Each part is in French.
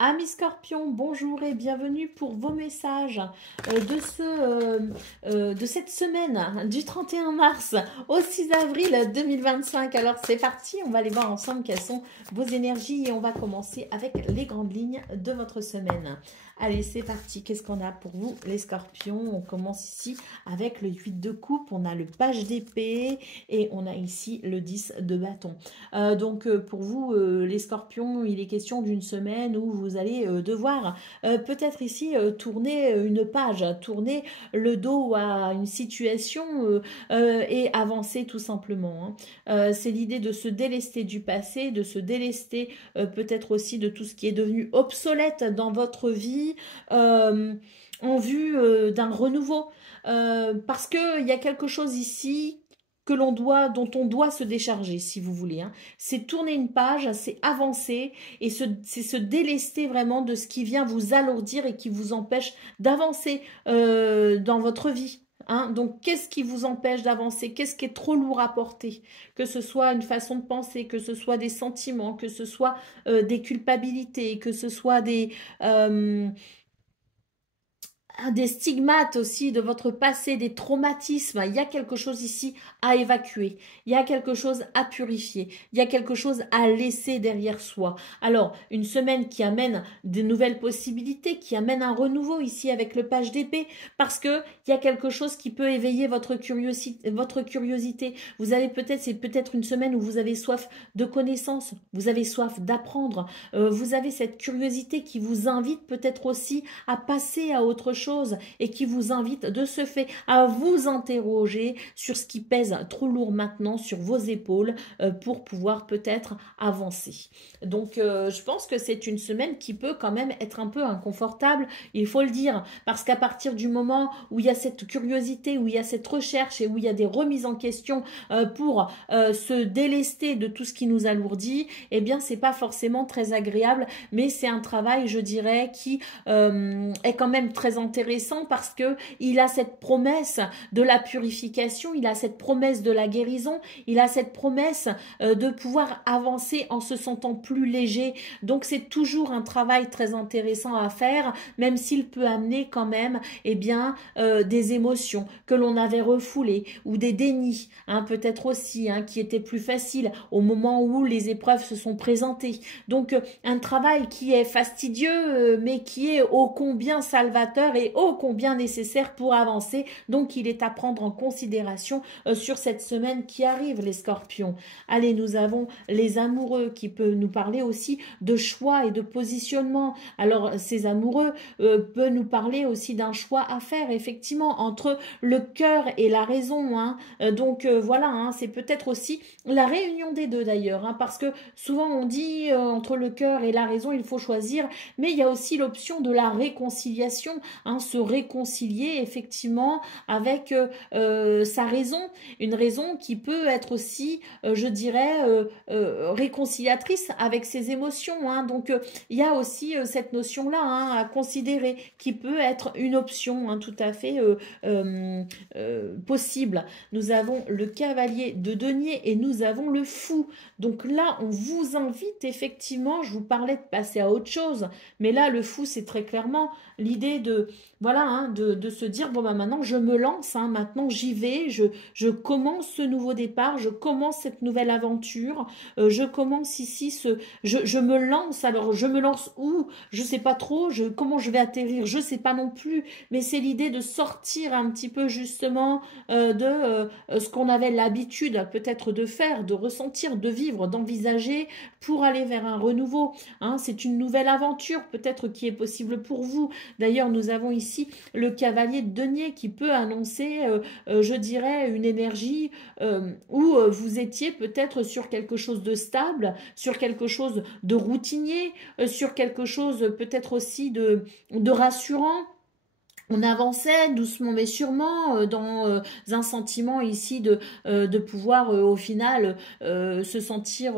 Amis Scorpions, bonjour et bienvenue pour vos messages de cette semaine du 31 mars au 6 avril 2025. Alors c'est parti, on va aller voir ensemble quelles sont vos énergies et on va commencer avec les grandes lignes de votre semaine. Allez, c'est parti. Qu'est-ce qu'on a pour vous, les Scorpions? On commence ici avec le 8 de coupe, on a le page d'épée et on a ici le 10 de bâton. Pour vous, les Scorpions, il est question d'une semaine où vous allez devoir peut-être ici tourner une page, tourner le dos à une situation et avancer tout simplement. C'est l'idée de se délester du passé, de se délester peut-être aussi de tout ce qui est devenu obsolète dans votre vie en vue d'un renouveau. Parce qu'il y a quelque chose ici dont on doit se décharger, si vous voulez. C'est tourner une page, c'est avancer et c'est se délester vraiment de ce qui vient vous alourdir et qui vous empêche d'avancer dans votre vie. Donc, qu'est-ce qui vous empêche d'avancer? Qu'est-ce qui est trop lourd à porter? Que ce soit une façon de penser, que ce soit des sentiments, que ce soit des culpabilités, que ce soit des stigmates aussi de votre passé, des traumatismes. Il y a quelque chose ici à évacuer. Il y a quelque chose à purifier. Il y a quelque chose à laisser derrière soi. Alors, une semaine qui amène de nouvelles possibilités, qui amène un renouveau ici avec le page d'épée, parce que il y a quelque chose qui peut éveiller votre curiosité. Vous avez c'est peut-être une semaine où vous avez soif de connaissances, vous avez soif d'apprendre, vous avez cette curiosité qui vous invite peut-être aussi à passer à autre chose et qui vous invite de ce fait à vous interroger sur ce qui pèse trop lourd maintenant sur vos épaules pour pouvoir peut-être avancer. Donc je pense que c'est une semaine qui peut quand même être un peu inconfortable, il faut le dire, parce qu'à partir du moment où il y a cette curiosité, où il y a cette recherche et où il y a des remises en question pour se délester de tout ce qui nous alourdit, eh bien c'est pas forcément très agréable, mais c'est un travail, je dirais, qui est quand même très intéressant parce que il a cette promesse de la purification, il a cette promesse de la guérison, il a cette promesse de pouvoir avancer en se sentant plus léger. Donc c'est toujours un travail très intéressant à faire, même s'il peut amener quand même des émotions que l'on avait refoulées ou des dénis, peut-être aussi, qui étaient plus faciles au moment où les épreuves se sont présentées. Donc un travail qui est fastidieux mais qui est ô combien salvateur et ô combien nécessaire pour avancer. Donc il est à prendre en considération sur cette semaine qui arrive, les Scorpions. Allez, nous avons les amoureux qui peuvent nous parler aussi de choix et de positionnement. Alors ces amoureux peuvent nous parler aussi d'un choix à faire effectivement entre le cœur et la raison. Voilà, c'est peut-être aussi la réunion des deux d'ailleurs, parce que souvent on dit entre le cœur et la raison il faut choisir, mais il y a aussi l'option de la réconciliation, se réconcilier effectivement avec sa raison, une raison qui peut être aussi, je dirais, réconciliatrice avec ses émotions. Donc il y a aussi cette notion-là à considérer, qui peut être une option tout à fait possible. Nous avons le cavalier de denier et nous avons le fou. Donc là, on vous invite effectivement, je vous parlais de passer à autre chose, mais là, le fou, c'est très clairement l'idée de, voilà, de se dire, bon, maintenant, je me lance, maintenant, j'y vais, je commence ce nouveau départ, je commence cette nouvelle aventure, je commence ici, je me lance, alors, je me lance où? Je sais pas trop, comment je vais atterrir? Je sais pas non plus, mais c'est l'idée de sortir un petit peu, justement, de ce qu'on avait l'habitude, peut-être, de faire, de ressentir, de vivre, d'envisager, pour aller vers un renouveau. C'est une nouvelle aventure, peut-être, qui est possible pour vous. D'ailleurs, nous avons ici le cavalier de denier qui peut annoncer, je dirais, une énergie où vous étiez peut-être sur quelque chose de stable, sur quelque chose de routinier, sur quelque chose peut-être aussi de rassurant. on avançait doucement mais sûrement dans un sentiment ici de pouvoir au final se sentir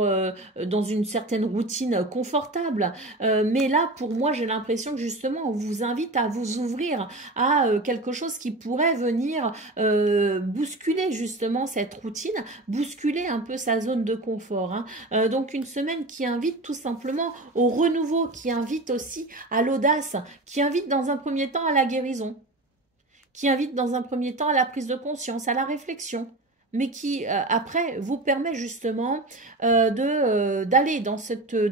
dans une certaine routine confortable. Mais là, pour moi, j'ai l'impression que justement, on vous invite à vous ouvrir à quelque chose qui pourrait venir bousculer justement cette routine, bousculer un peu sa zone de confort, hein. Donc une semaine qui invite tout simplement au renouveau, qui invite aussi à l'audace, qui invite dans un premier temps à la guérison, qui invite dans un premier temps à la prise de conscience, à la réflexion, mais qui après vous permet justement d'aller dans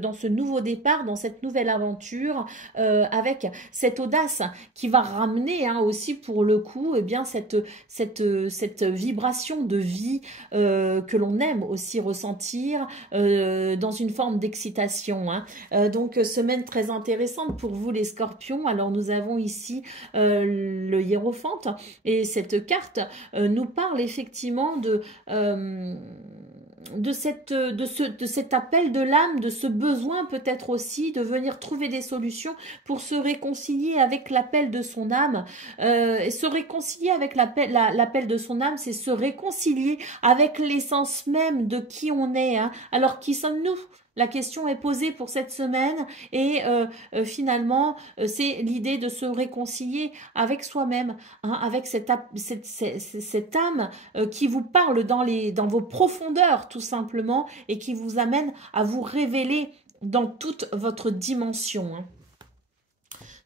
dans ce nouveau départ, dans cette nouvelle aventure, avec cette audace qui va ramener hein, aussi pour le coup eh bien cette vibration de vie que l'on aime aussi ressentir dans une forme d'excitation, hein. Donc semaine très intéressante pour vous les scorpions. Alors nous avons ici le hiérophante et cette carte nous parle effectivement de cet appel de l'âme, de ce besoin peut-être aussi de venir trouver des solutions pour se réconcilier avec l'appel de son âme. Et se réconcilier avec l'appel de son âme, c'est se réconcilier avec l'essence même de qui on est, hein. Alors qui sommes-nous? La question est posée pour cette semaine et finalement, c'est l'idée de se réconcilier avec soi-même, hein, avec cette âme qui vous parle dans vos profondeurs tout simplement et qui vous amène à vous révéler dans toute votre dimension, hein.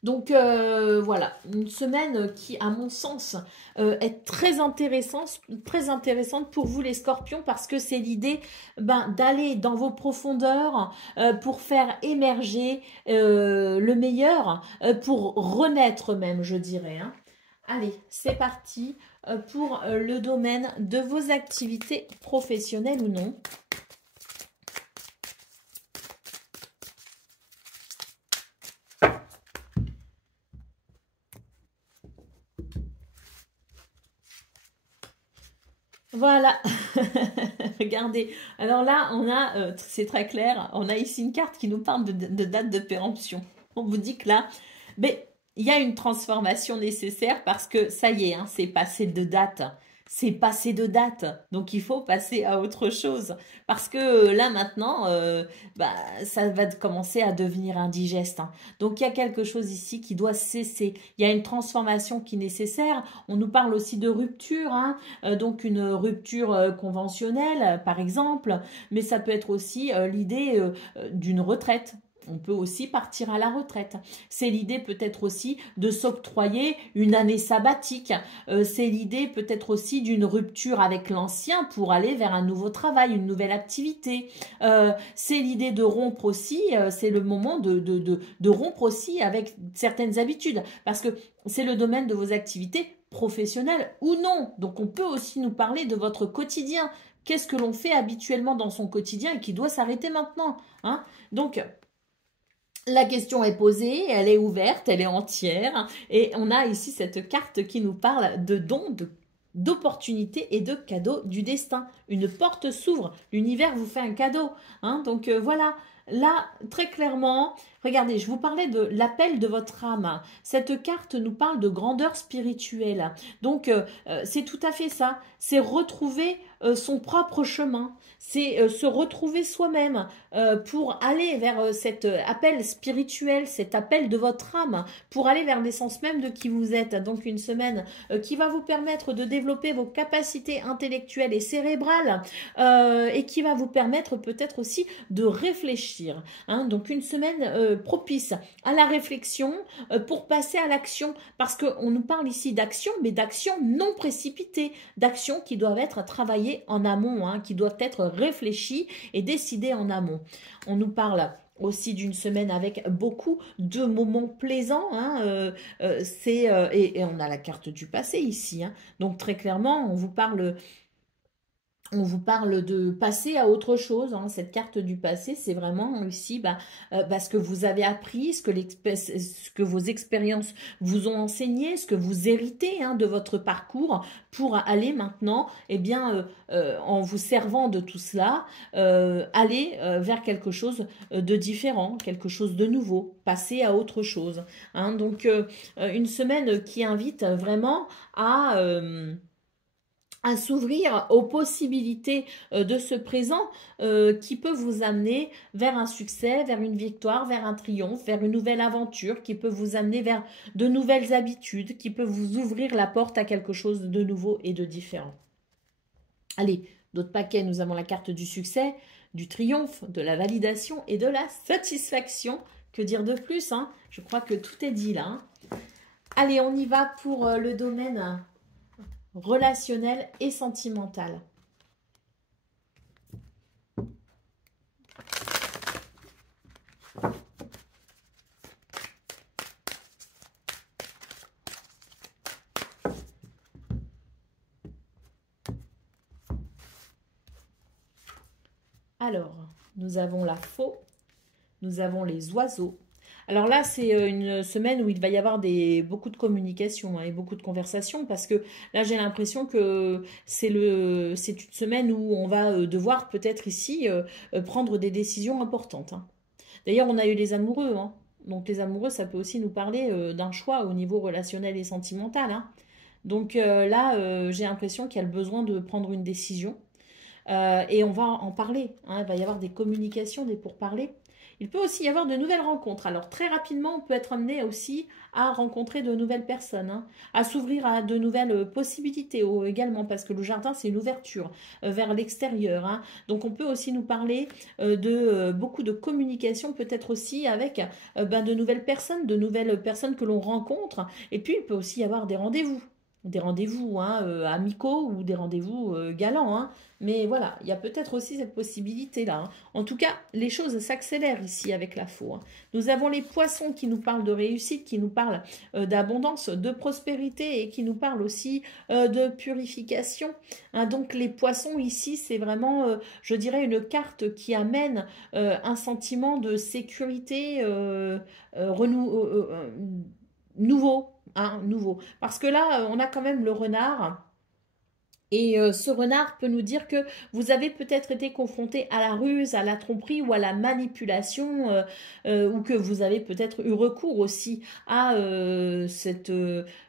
Donc voilà, une semaine qui, à mon sens, est très intéressante pour vous les scorpions parce que c'est l'idée d'aller dans vos profondeurs pour faire émerger le meilleur, pour renaître même, je dirais, hein. Allez, c'est parti pour le domaine de vos activités professionnelles ou non. Voilà, regardez. Alors là, on a, c'est très clair, on a ici une carte qui nous parle de date de péremption. On vous dit que là, mais il y a une transformation nécessaire parce que ça y est, hein, c'est passé de date. C'est passé de date. Donc il faut passer à autre chose. Parce que là maintenant, ça va commencer à devenir indigeste, hein. Donc il y a quelque chose ici qui doit cesser. Il y a une transformation qui est nécessaire. On nous parle aussi de rupture, hein. Donc une rupture conventionnelle, par exemple. Mais ça peut être aussi l'idée d'une retraite. On peut aussi partir à la retraite. C'est l'idée peut-être aussi de s'octroyer une année sabbatique. C'est l'idée peut-être aussi d'une rupture avec l'ancien pour aller vers un nouveau travail, une nouvelle activité. C'est l'idée de rompre aussi, c'est le moment de rompre aussi avec certaines habitudes. Parce que c'est le domaine de vos activités professionnelles ou non. Donc on peut aussi nous parler de votre quotidien. Qu'est-ce que l'on fait habituellement dans son quotidien et qui doit s'arrêter maintenant, hein? Donc, la question est posée, elle est ouverte, elle est entière et on a ici cette carte qui nous parle de dons, d'opportunités et de cadeaux du destin. Une porte s'ouvre, l'univers vous fait un cadeau, hein. Donc voilà, là très clairement, regardez, je vous parlais de l'appel de votre âme. Cette carte nous parle de grandeur spirituelle. Donc c'est tout à fait ça, c'est retrouver son propre chemin. C'est se retrouver soi-même pour aller vers cet appel spirituel, cet appel de votre âme, pour aller vers l'essence même de qui vous êtes. Donc une semaine qui va vous permettre de développer vos capacités intellectuelles et cérébrales et qui va vous permettre peut-être aussi de réfléchir, hein. Donc une semaine propice à la réflexion pour passer à l'action, parce qu'on nous parle ici d'action, mais d'action non précipitée, d'actions qui doivent être travaillées en amont, hein, qui doivent être réfléchies et décidées en amont. On nous parle aussi d'une semaine avec beaucoup de moments plaisants, hein, et on a la carte du passé ici, hein. Donc très clairement, on vous parle On vous parle de passer à autre chose, hein. Cette carte du passé, c'est vraiment ici ce que vous avez appris, ce que vos expériences vous ont enseigné, ce que vous héritez, hein, de votre parcours pour aller maintenant, eh bien, en vous servant de tout cela, aller vers quelque chose de différent, quelque chose de nouveau, passer à autre chose, hein. Donc, une semaine qui invite vraiment à s'ouvrir aux possibilités de ce présent qui peut vous amener vers un succès, vers une victoire, vers un triomphe, vers une nouvelle aventure, qui peut vous amener vers de nouvelles habitudes, qui peut vous ouvrir la porte à quelque chose de nouveau et de différent. Allez, d'autres paquets, nous avons la carte du succès, du triomphe, de la validation et de la satisfaction. Que dire de plus, hein? Je crois que tout est dit là, hein. Allez, on y va pour le domaine relationnel et sentimental. Alors, nous avons la faux, nous avons les oiseaux. Alors là, c'est une semaine où il va y avoir beaucoup de communication, hein, et beaucoup de conversations, parce que là, j'ai l'impression que c'est une semaine où on va devoir peut-être ici prendre des décisions importantes, hein. D'ailleurs, on a eu les amoureux, hein. Donc les amoureux, ça peut aussi nous parler d'un choix au niveau relationnel et sentimental, hein. Donc là, j'ai l'impression qu'il y a le besoin de prendre une décision. Et on va en parler, hein. Il va y avoir des communications, des pourparlers. Il peut aussi y avoir de nouvelles rencontres. Alors très rapidement, on peut être amené aussi à rencontrer de nouvelles personnes, hein, à s'ouvrir à de nouvelles possibilités également, parce que le jardin, c'est une ouverture vers l'extérieur, hein. Donc on peut aussi nous parler de beaucoup de communication, peut-être aussi avec de nouvelles personnes que l'on rencontre. Et puis, il peut aussi y avoir des rendez-vous. Des rendez-vous, hein, amicaux ou des rendez-vous galants, hein. Mais voilà, il y a peut-être aussi cette possibilité-là, hein. En tout cas, les choses s'accélèrent ici avec la faux, hein. Nous avons les poissons qui nous parlent de réussite, qui nous parlent d'abondance, de prospérité et qui nous parlent aussi de purification, hein. Donc les poissons ici, c'est vraiment, je dirais, une carte qui amène un sentiment de sécurité nouveau. Hein, nouveau. Parce que là, on a quand même le renard. Et ce renard peut nous dire que vous avez peut-être été confronté à la ruse, à la tromperie ou à la manipulation, ou que vous avez peut-être eu recours aussi à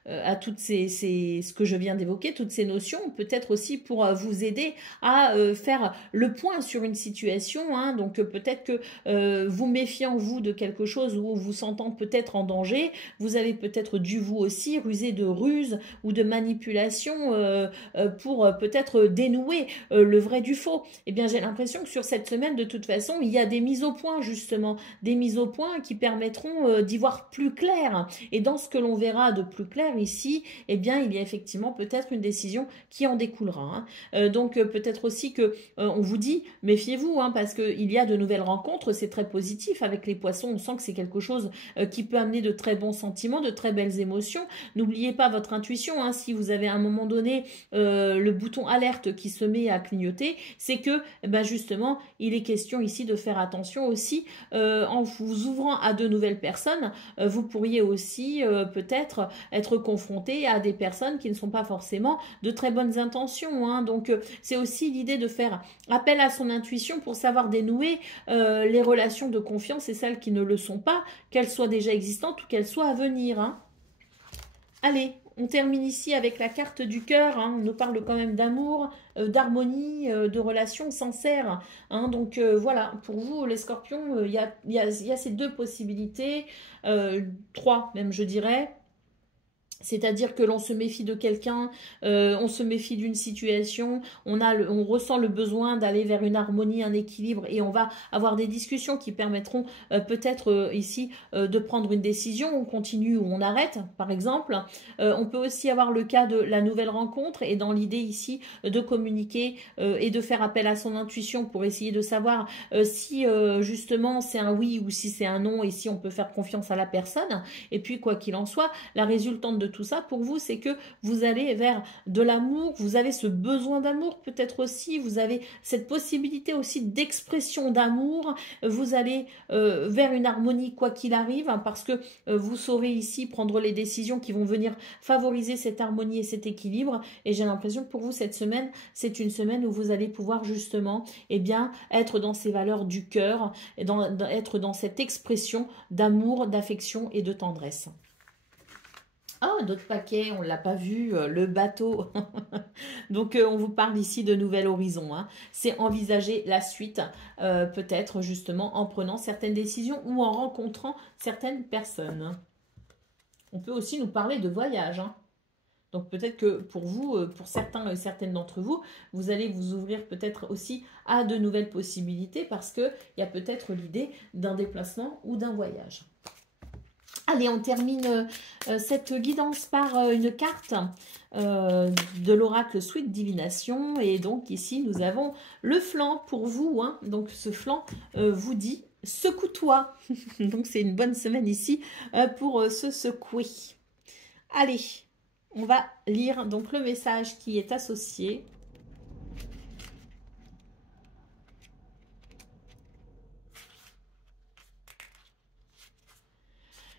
à toutes ce que je viens d'évoquer, toutes ces notions, peut-être aussi pour vous aider à faire le point sur une situation, hein. Donc peut-être que vous méfiant vous de quelque chose ou vous sentant peut-être en danger, vous avez peut-être dû vous aussi ruser de ruse ou de manipulation pour peut-être dénouer le vrai du faux. Eh bien, j'ai l'impression que sur cette semaine, de toute façon, il y a des mises au point, justement, des mises au point qui permettront d'y voir plus clair. Et dans ce que l'on verra de plus clair ici, eh bien, il y a effectivement peut-être une décision qui en découlera, hein. Donc, peut-être aussi que on vous dit, méfiez-vous, hein, parce qu'il y a de nouvelles rencontres, c'est très positif avec les poissons, on sent que c'est quelque chose qui peut amener de très bons sentiments, de très belles émotions. N'oubliez pas votre intuition, hein, si vous avez à un moment donné le bouton alerte qui se met à clignoter, c'est que justement, il est question ici de faire attention aussi en vous ouvrant à de nouvelles personnes. Vous pourriez aussi peut-être être confronté à des personnes qui ne sont pas forcément de très bonnes intentions, hein. Donc, c'est aussi l'idée de faire appel à son intuition pour savoir dénouer les relations de confiance et celles qui ne le sont pas, qu'elles soient déjà existantes ou qu'elles soient à venir, hein. Allez, on termine ici avec la carte du cœur, hein. On nous parle quand même d'amour, d'harmonie, de relations sincères, hein. Donc voilà, pour vous les scorpions, il y a ces deux possibilités, trois même je dirais. C'est-à-dire que l'on se méfie de quelqu'un, on se méfie d'une situation, on ressent le besoin d'aller vers une harmonie, un équilibre, et on va avoir des discussions qui permettront peut-être ici de prendre une décision, on continue ou on arrête, par exemple. On peut aussi avoir le cas de la nouvelle rencontre, et dans l'idée ici de communiquer et de faire appel à son intuition pour essayer de savoir si justement c'est un oui ou si c'est un non, et si on peut faire confiance à la personne. Et puis quoi qu'il en soit, la résultante de tout ça pour vous, c'est que vous allez vers de l'amour, vous avez ce besoin d'amour peut-être aussi, vous avez cette possibilité aussi d'expression d'amour, vous allez vers une harmonie quoi qu'il arrive, hein, parce que vous saurez ici prendre les décisions qui vont venir favoriser cette harmonie et cet équilibre. Et j'ai l'impression que pour vous, cette semaine, c'est une semaine où vous allez pouvoir justement être dans ces valeurs du cœur, et être dans cette expression d'amour, d'affection et de tendresse. Ah, d'autres paquets, on ne l'a pas vu, le bateau. Donc, on vous parle ici de nouvel horizon. Hein. C'est envisager la suite, peut-être justement en prenant certaines décisions ou en rencontrant certaines personnes. On peut aussi nous parler de voyage. Hein. Donc, peut-être que pour vous, pour certains et certaines d'entre vous, vous allez vous ouvrir peut-être aussi à de nouvelles possibilités parce qu'il y a peut-être l'idée d'un déplacement ou d'un voyage. Allez, on termine cette guidance par une carte de l'oracle Sweet Divination. Et donc ici, nous avons le flanc pour vous. Hein. Donc ce flanc vous dit « secoue-toi ». Donc c'est une bonne semaine ici pour se secouer. Allez, on va lire donc le message qui est associé.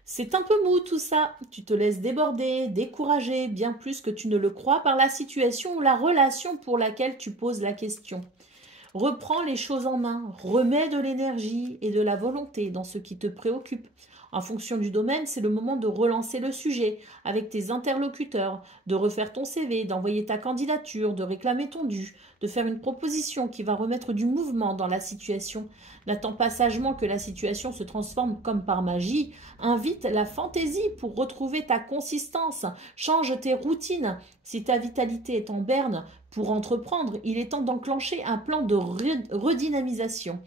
C'est un peu mou tout ça, tu te laisses déborder, décourager, bien plus que tu ne le crois par la situation ou la relation pour laquelle tu poses la question. Reprends les choses en main, remets de l'énergie et de la volonté dans ce qui te préoccupe. En fonction du domaine, c'est le moment de relancer le sujet avec tes interlocuteurs, de refaire ton CV, d'envoyer ta candidature, de réclamer ton dû, de faire une proposition qui va remettre du mouvement dans la situation. N'attends pas sagement que la situation se transforme comme par magie. Invite la fantaisie pour retrouver ta consistance. Change tes routines. Si ta vitalité est en berne pour entreprendre, il est temps d'enclencher un plan de redynamisation.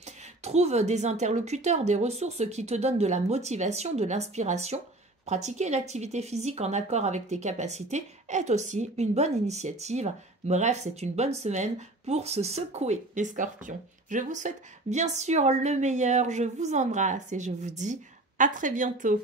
Trouve des interlocuteurs, des ressources qui te donnent de la motivation, de l'inspiration. Pratiquer une activité physique en accord avec tes capacités est aussi une bonne initiative. Bref, c'est une bonne semaine pour se secouer, les scorpions. Je vous souhaite bien sûr le meilleur, je vous embrasse et je vous dis à très bientôt.